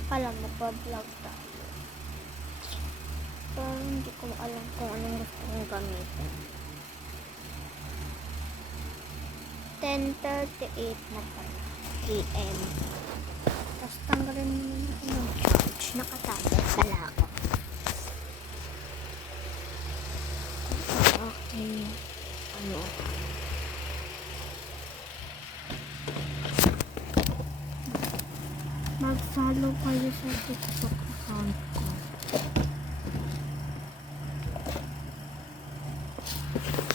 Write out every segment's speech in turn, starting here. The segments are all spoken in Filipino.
Ngayon pala magpa-vlog tayo. Pero hindi ko alam kung anong gusto kong gamitin. 10:38 na pala. AM. Tapos tanggalin mo naman ako ng charge. Nakatablet pala ako. Okay. Ano? Mag-follow kayo sa TikTok account ko.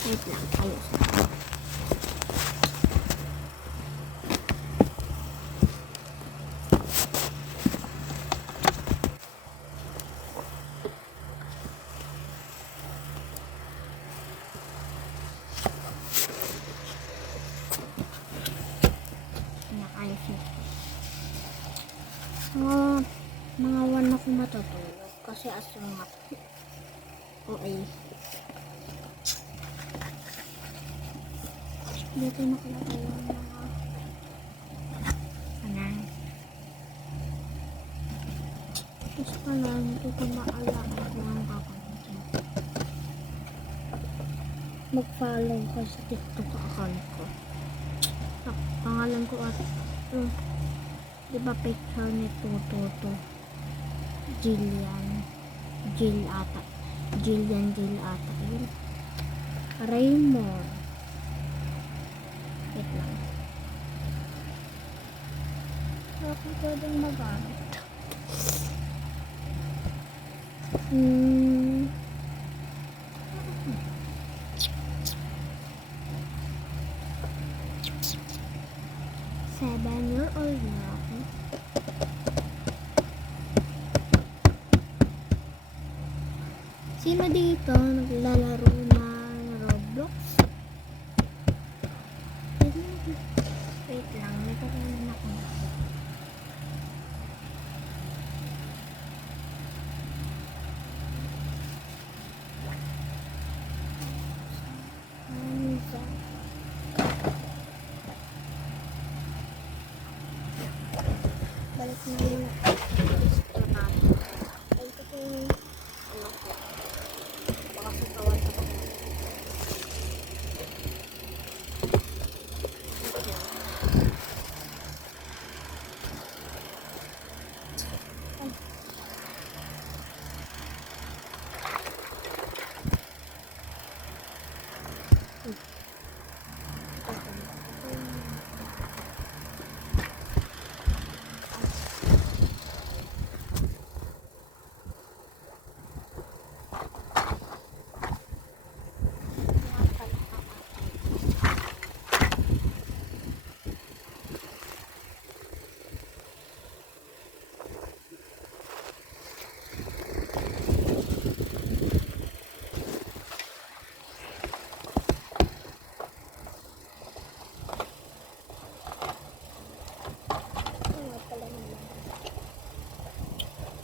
Wait lang, ayos na. Ayos na. Mga 1 ako matutulog kasi asungat. Okay. Dito nakalagay yung mga anan. Tapos pala, hindi ko maalala kung ang gagawin. Mag-follow ka sa TikTok account ko. Pangalan ko at diba picture ni Toto Jillian Jill ata yun. Raymond. Wait lang. Bakit pwedeng magamit? Seven-year-old na ako. Sino dito naglalaro ng Roblox? Wait lang, may kakainin ako. Balik na yun. Ay, kasi ano ko. Baka sa kawan ako.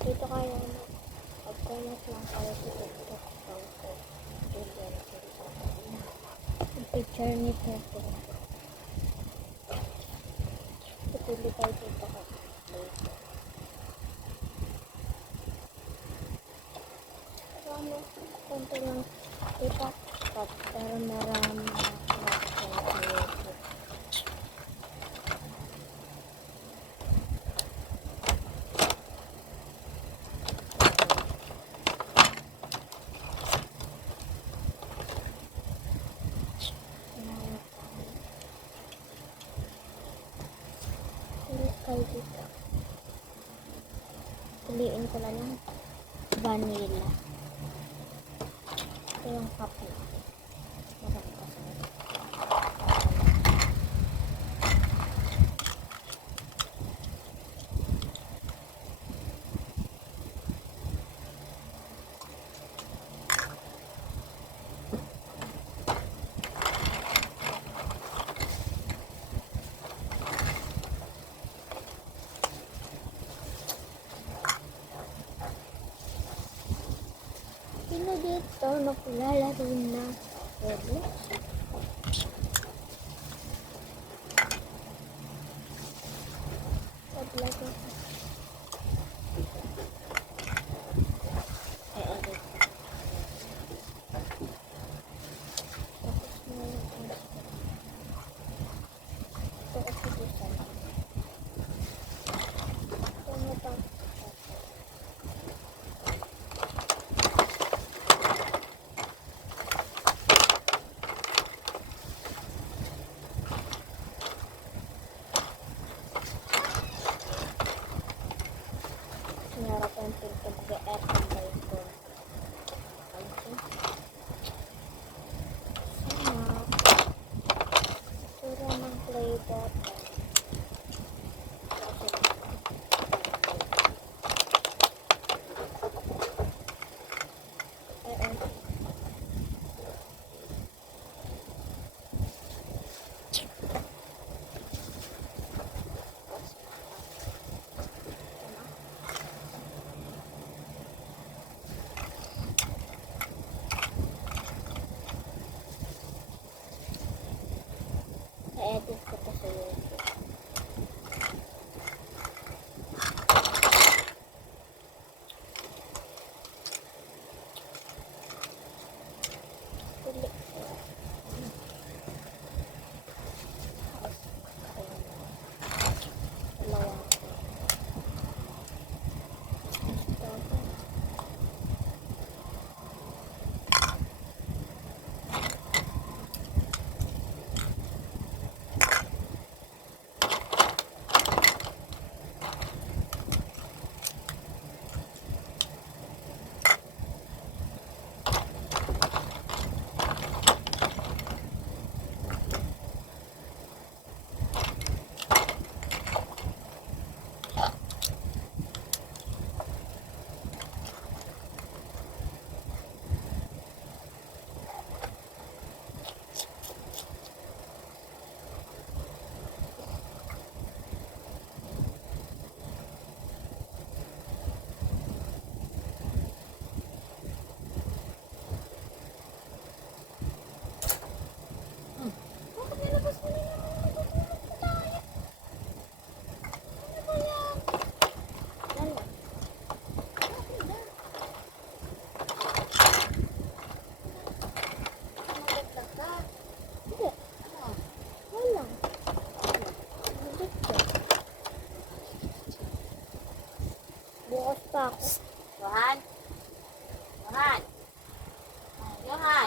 Dito kaya mag-comment lang kayo sa TikTok account ko. Yung picture ni Toto. Pipili tayo dito ka. Ano, konti lang dito. Pero marami na kayo dito. Piliin ko lang yung vanilla. Ito yung cup na. Marami kasi. Sino dito naglalaro na Roblox? Roblox.